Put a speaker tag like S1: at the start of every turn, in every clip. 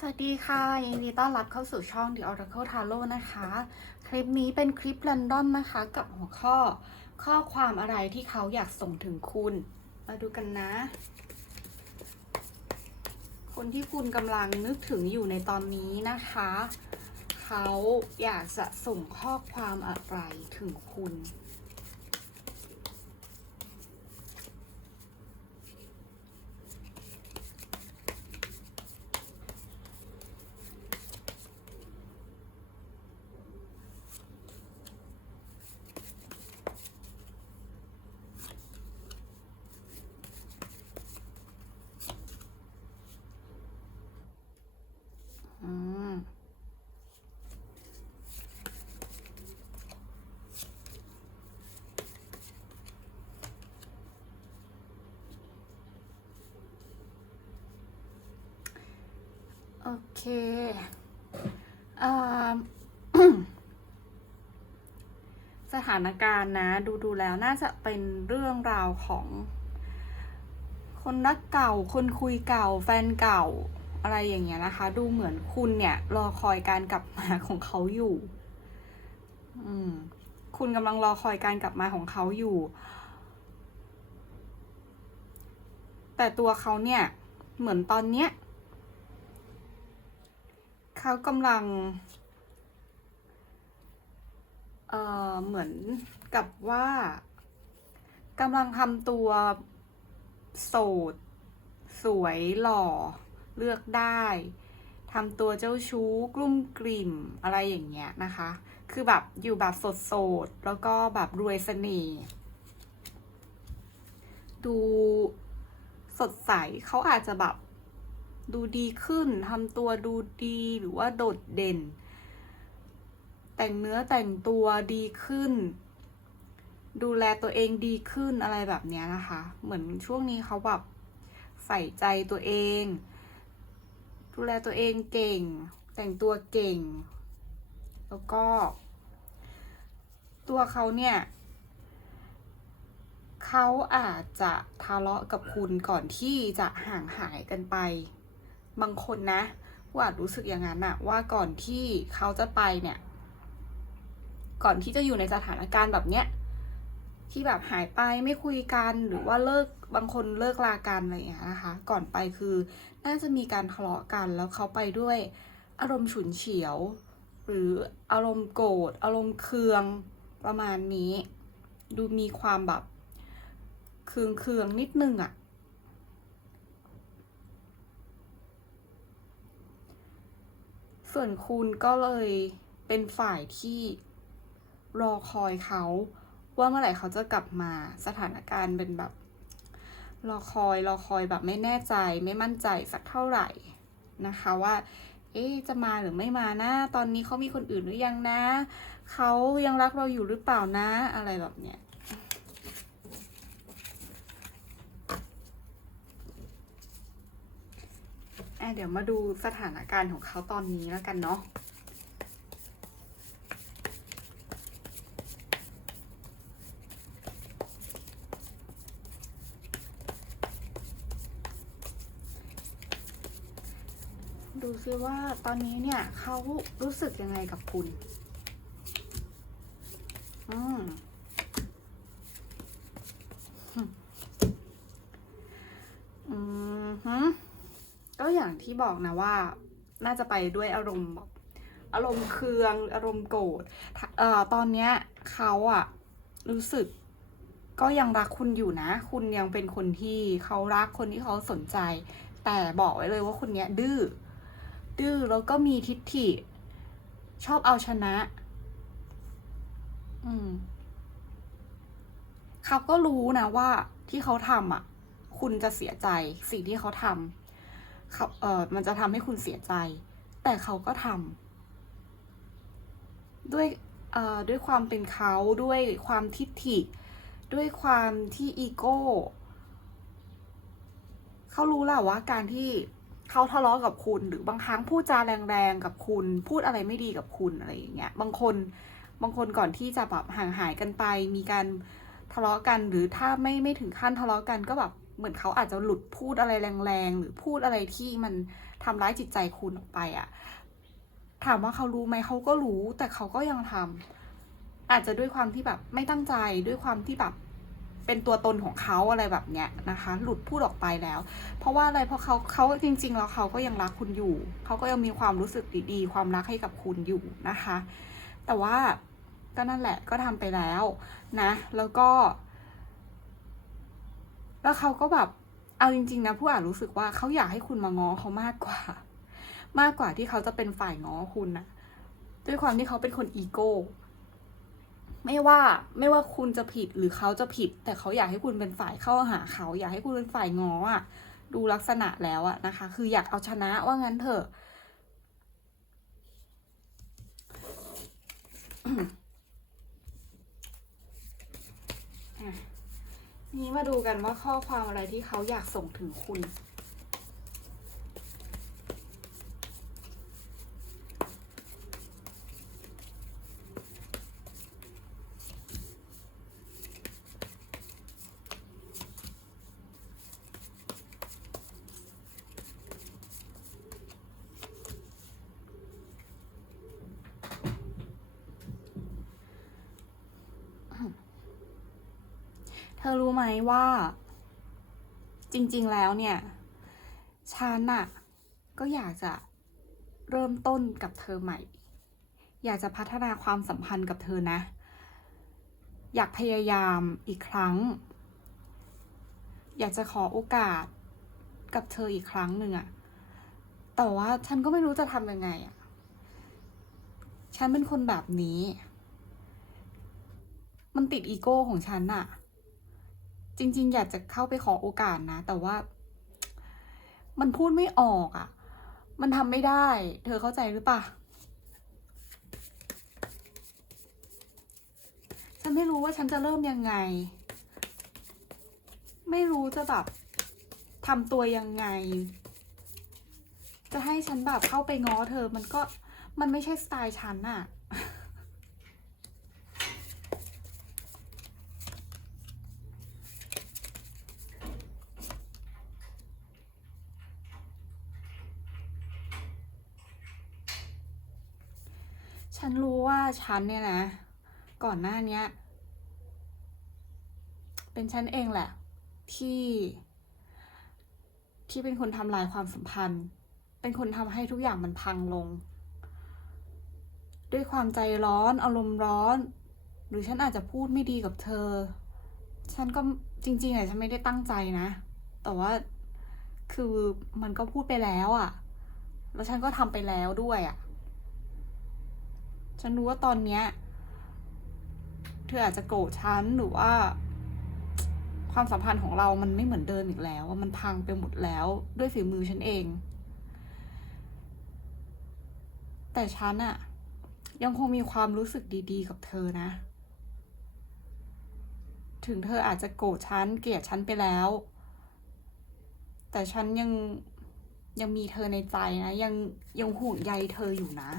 S1: สวัสดีค่ะยินดีต้อนรับเข้าสู่ช่อง The Oracle Tarot นะคะ คลิปนี้เป็นคลิป r รนดอมนะคะ กับหัวข้อข้อความอะไรที่เขาอยากส่งถึงคุณ มาดูกันนะ คนที่คุณกำลังนึกถึงอยู่ในตอนนี้นะคะ เขาอยากจะส่งข้อความอะไรถึงคุณ โอเคอ่าสถานการณ์นะ ดูดูแล้วน่าจะเป็นเรื่องราวของ คนรักเก่า คนคุยเก่า แฟนเก่า อะไรอย่างเงี้ยนะคะ ดูเหมือนคุณเนี่ยรอคอยการกลับมาของเขาอยู่ อืม คุณกำลังรอคอยการกลับมาของเขาอยู่ แต่ตัวเขาเนี่ย เหมือนตอนเนี้ย เขากำลัง เอ่อ เหมือนกับว่ากำลังทำตัวโสด สวยหล่อ เลือกได้ทำตัวเจ้าชู้กลุ่มกลิ่มอะไรอย่างเงี้ยนะคะ คือแบบอยู่แบบสดโสดๆแล้วก็แบบรวยเสน่ห์ดูสดใสเขาอาจจะแบบ ดูดีขึ้นทำตัวดูดีหรือว่าโดดเด่น แต่งเนื้อแต่งตัวดีขึ้น ดูแลตัวเองดีขึ้นอะไรแบบนี้นะคะ เหมือนช่วงนี้เขาแบบใส่ใจตัวเอง ดูแลตัวเองเก่ง แต่งตัวเก่ง แล้วก็ ตัวเขาเนี่ยเขาอาจจะทะเลาะกับคุณก่อนที่จะห่างหายกันไป บางคนนะผู้อาจรู้สึกอย่างนั้นอะว่าก่อนที่เขาจะไปเนี่ย ก่อนที่จะอยู่ในสถานการณ์แบบเนี้ยที่แบบหายไปไม่คุยกันหรือว่าเลิกบางคนเลิกลากันอะไรอย่างเงี้ยนะคะ ก่อนไปคือน่าจะมีการทะเลาะกัน แล้วเขาไปด้วยอารมณ์ฉุนเฉียว หรืออารมณ์โกรธอารมณ์เคืองประมาณนี้ ดูมีความแบบเคืองเคืองนิดนึงอะ ส่วนคุณก็เลยเป็นฝ่ายที่รอคอยเขา ว่าเมื่อไหร่เขาจะกลับมาสถานการณ์เป็นแบบ รอคอยรอคอยแบบไม่แน่ใจไม่มั่นใจสักเท่าไหร่นะคะว่า เอ๊จะมาหรือไม่มานะ ตอนนี้เขามีคนอื่นหรือยังนะ เขายังรักเราอยู่หรือเปล่านะ อะไรแบบเนี้ย อะเดี๋ยวมาดูสถานการณ์ของเขาตอนนี้แล้วกันเนาะดูซิว่าตอนนี้เนี่ยเขารู้สึกยังไงกับคุณ อืม อืมฮึก็อย่างที่ บอกนะว่า น่าจะไปด้วยอารมณ์แบบอารมณ์เคืองอารมณ์โกรธเอ่อตอนเนี้ยเขาอะรู้สึกก็ยังรักคุณอยู่นะ คุณยังเป็นคนที่เขารักคนที่เขาสนใจ แต่บอกไว้เลยว่าคนเนี้ยดื้อ ดื้อแล้วก็มีทิฏฐิ ชอบเอาชนะ อืม เขาก็รู้นะว่าที่เขาทำอะ คุณจะเสียใจสิ่งที่เขาทำ เขาเออมันจะทำให้คุณเสียใจ แต่เขาก็ทำด้วยเอ่อด้วยความเป็นเขาด้วยความทิฐิ ด้วยความที่อีโก้เขารู้แหละว่าการที่เขาทะเลาะกับคุณหรือบางครั้งพูดจาแรงๆกับคุณ พูดอะไรไม่ดีกับคุณอะไรอย่างเงี้ยบางคนบางคนก่อนที่จะแบบห่างหายกันไปมีการะเลาะกันหรือถ้าไม่ไม่ถึงขั้นทะเลาะกันก็แบบเหมือนเขาอาจจะหลุดพูดอะไรแรงๆ หรือพูดอะไรที่มันทำร้ายจิตใจคุณออกไปอะถามว่าเขารู้ไหมเขาก็รู้ แต่เขาก็ยังทำอาจจะด้วยความที่แบบไม่ตั้งใจด้วยความที่แบบเป็นตัวตนของเขาอะไรแบบเนี้ยนะคะ หลุดพูดออกไปแล้ว เพราะว่าอะไรเพราะเขาเขาจริง ๆ แล้วเขาก็ยังรักคุณอยู่ เขาก็ยังมีความรู้สึกดีๆ ความรักให้กับคุณอยู่นะคะ แต่ว่า ก็นั่นแหละก็ทำไปแล้วนะ แล้วก็ แล้วเขาก็แบบเอาจริง ๆ นะ ผู้อ่านรู้สึกว่าเขาอยากให้คุณมาง้อเขามากกว่า มากกว่าที่เขาจะเป็นฝ่ายง้อคุณนะด้วยความที่เขาเป็นคนอีโก้ไม่ว่าไม่ว่าคุณจะผิดหรือเขาจะผิด แต่เขาอยากให้คุณเป็นฝ่ายเข้าหาเขา อยากให้คุณเป็นฝ่ายง้ออะดูลักษณะแล้วอะนะคะ คืออยากเอาชนะว่างั้นเถอะทีนี้ มาดูกันว่าข้อความอะไรที่เขาอยากส่งถึงคุณ ธอรู้ไหมว่า จริงๆแล้วเนี่ยฉันน่ะก็อยากจะเริ่มต้นกับเธอใหม่ อยากจะพัฒนาความสัมพันธ์กับเธอนะ อยากพยายามอีกครั้ง อยากจะขอโอกาสกับเธออีกครั้งหนึ่งอะแต่ว่าฉันก็ไม่รู้จะทำยังไงอะฉันเป็นคนแบบนี้ มันติดอีโก้ของฉันอะ จริง ๆ อยากจะเข้าไปขอโอกาสนะ แต่ว่า มันพูดไม่ออกอะ่ะ มันทำไม่ได้ เธอเข้าใจหรือปะฉันไม่รู้ว่าฉันจะเริ่มยังไง ไม่รู้จะแบบทำตัวยังไง จะให้ฉันแบบเข้าไปง้อเธอ มันก็มันไม่ใช่สไตล์ฉันอะฉันรู้ว่า ฉันเนี่ยนะ ก่อนหน้านี้เป็นฉันเองแหละ ที่ ที่เป็นคนทำลายความสัมพันธ์ เป็นคนทำให้ทุกอย่างมันพังลง ด้วยความใจร้อนอารมณ์ร้อน หรือฉันอาจจะพูดไม่ดีกับเธอ ฉันก็จริงๆอะฉันไม่ได้ตั้งใจนะ แต่ว่าคือมันก็พูดไปแล้วอะแล้วฉันก็ทำไปแล้วด้วยอะ ฉันรู้ว่าตอนเนี้ยเธออาจจะโกรธฉันหรือว่า ความสัมพันธ์ของเรามันไม่เหมือนเดิมอีกแล้วว่ามันพังไปหมดแล้วด้วยฝีมือฉันเอง แต่ฉันอะยังคงมีความรู้สึกดีๆ กับเธอนะ ถึงเธออาจจะโกรธฉันเกลียดฉันไปแล้ว แต่ฉันยังยังมีเธอในใจนะ ยังยังห่วงใยเธออยู่นะ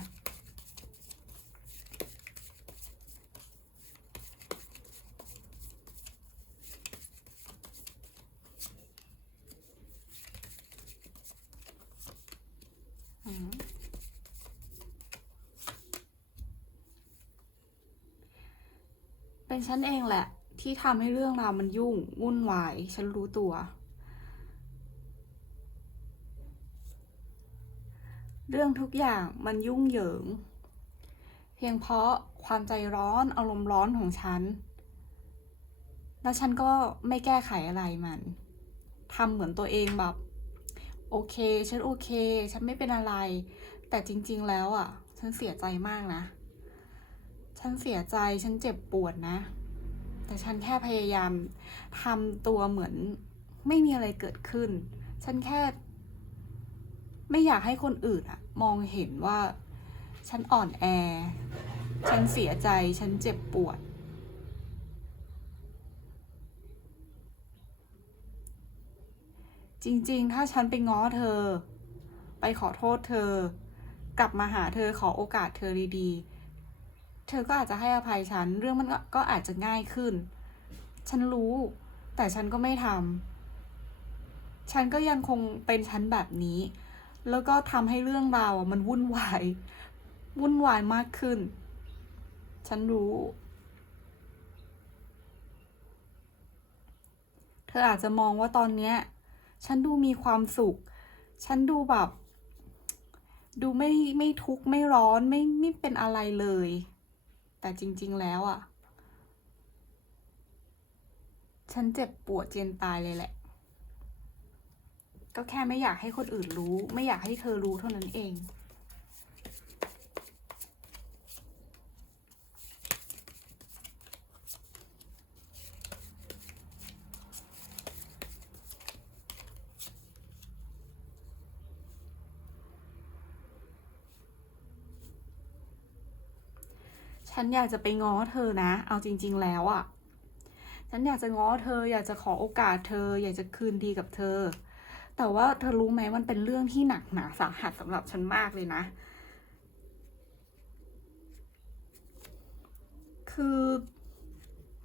S1: ฉันเองแหละ ที่ทำให้เรื่องราวมันยุ่งวุ่นวาย ฉันรู้ตัว เรื่องทุกอย่างมันยุ่งเหยิง เพียงเพราะความใจร้อนอารมณ์ร้อนของฉัน แล้วฉันก็ไม่แก้ไขอะไรมันทำเหมือนตัวเองแบบโอเค ฉันโอเค ฉันไม่เป็นอะไร แต่จริง ๆ แล้วอะ ฉันเสียใจมากนะ ฉันเสียใจฉันเจ็บปวดนะ แต่ฉันแค่พยายามทำตัวเหมือนไม่มีอะไรเกิดขึ้น ฉันแค่ ไม่อยากให้คนอื่นอะมองเห็นว่า ฉันอ่อนแอ ฉันเสียใจ ฉันเจ็บปวด จริงๆ ถ้าฉันไปง้อเธอ ไปขอโทษเธอ กลับมาหาเธอขอโอกาสเธอดีๆ เธอก็อาจจะให้อภัยฉัน เรื่องมันก็กอาจจะง่ายขึ้น ฉันรู้ แต่ฉันก็ไม่ทำฉันก็ยังคงเป็นฉันแบบนี้ แล้วก็ทำให้เรื่องราวอะมันวุ่นวาย วุ่นวายมากขึ้น ฉันรู้ เธออาจจะมองว่าตอนเนี้ย ฉันดูมีความสุข ฉันดูแบบ ดูไม่ไม่ทุกข์ไม่ร้อนไม่ไม่เป็นอะไรเลย แต่จริง ๆ แล้วอะ่ะ ฉันเจ็บปวดเจียนตายเลยแหละ ก็แค่ไม่อยากให้คนอื่นรู้ ไม่อยากให้เธอรู้เท่านั้นเอง ฉันอยากจะไปง้อเธอนะ เอาจริง ๆ แล้วอะ่ะ ฉันอยากจะง้อเธอ อยากจะขอโอกาสเธอ อยากจะคืนดีกับเธอ แต่ว่าเธอรู้ไหมมันเป็นเรื่องที่หนักหนาสาหัสสำหรับฉันมากเลยนะ คือ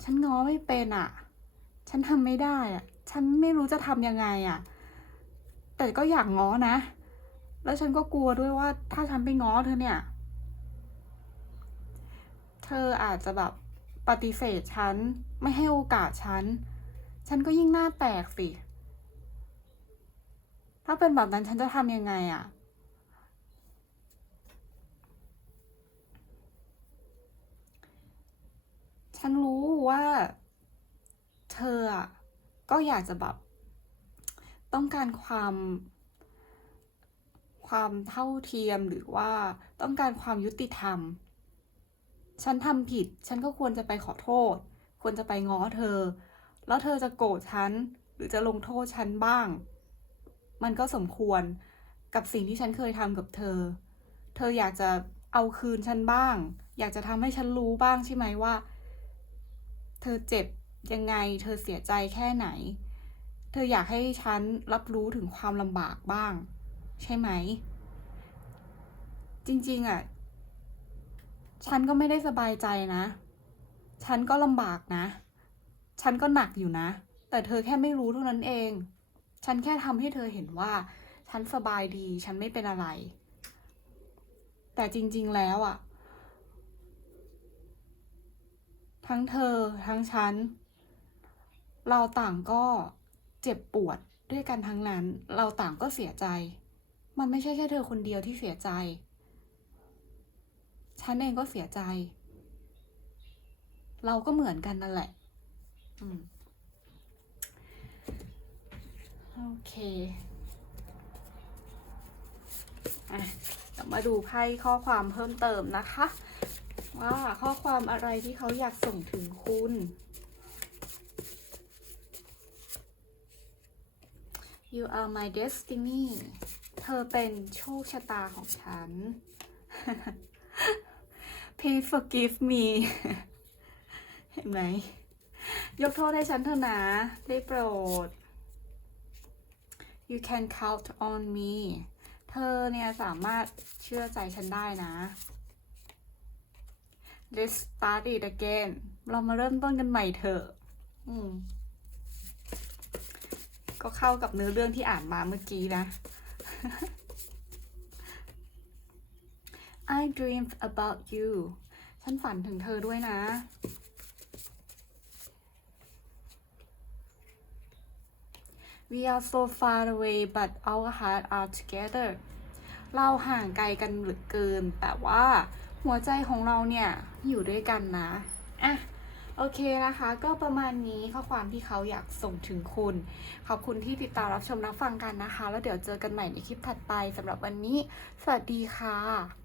S1: ฉันง้อไม่เป็นอะ่ะ ฉันทำไม่ได้อะ่ะ ฉันไม่รู้จะทำยังไงอะ่ะ แต่ก็อยากง้อนะ แล้วฉันก็กลัวด้วยว่า ถ้าฉันไปง้อเธอเนี่ย เธออาจจะแบบปฏิเสธฉัน ไม่ให้โอกาสฉัน ฉันก็ยิ่งหน้าแตกสิ ถ้าเป็นแบบนั้นฉันจะทำยังไงอะ่ะฉันรู้ว่าเธออะก็อยากจะแบบ ต้องการความ ความเท่าเทียมหรือว่าต้องการความยุติธรรม ฉันทำผิด ฉันก็ควรจะไปขอโทษ ควรจะไปง้อเธอ แล้วเธอจะโกรธฉัน หรือจะลงโทษฉันบ้าง มันก็สมควรกับสิ่งที่ฉันเคยทำกับเธอ เธออยากจะเอาคืนฉันบ้าง อยากจะทำให้ฉันรู้บ้างใช่ไหมว่า เธอเจ็บยังไง เธอเสียใจแค่ไหน เธออยากให้ฉันรับรู้ถึงความลำบากบ้าง ใช่ไหม จริงๆอะ ฉันก็ไม่ได้สบายใจนะ ฉันก็ลำบากนะ ฉันก็หนักอยู่นะ แต่เธอแค่ไม่รู้เท่านั้นเอง ฉันแค่ทำให้เธอเห็นว่า ฉันสบายดี ฉันไม่เป็นอะไร แต่จริง ๆ แล้วอะทั้งเธอทั้งฉัน เราต่างก็เจ็บปวดด้วยกันทั้งนั้น เราต่างก็เสียใจ มันไม่ใช่แค่เธอคนเดียวที่เสียใจ ฉันเองก็เสียใจ เราก็เหมือนกันนั่นแหละอืมโอเคอะเดี๋ยวมาดูไพ่ข้อความเพิ่มเติมนะคะ ว่าข้อความอะไรที่เขาอยากส่งถึงคุณ You are my destiny เธอเป็นโชคชะตาของฉัน Please forgive me เห็นไหม ยกโทษให้ฉันเถอะนะ ได้โปรด You can count on me เธอเนี่ยสามารถเชื่อใจฉันได้นะ Let's start it again เรามาเริ่มต้นกันใหม่เถอะก็เข้ากับเนื้อเรื่องที่อ่านมาเมื่อกี้นะ I dreamed about you ฉันฝันถึงเธอด้วยนะ We are so far away but our hearts are together เราห่างไกลกันเหลือเกิน แต่ว่าหัวใจของเราเนี่ย อยู่ด้วยกันนะ อะ โอเคนะคะ ก็ประมาณนี้ข้อความที่เขาอยากส่งถึงคุณ ขอบคุณที่ติดตามรับชมรับฟังกันนะคะ แล้วเดี๋ยวเจอกันใหม่ในคลิปถัดไปสำหรับวันนี้ สวัสดีค่ะ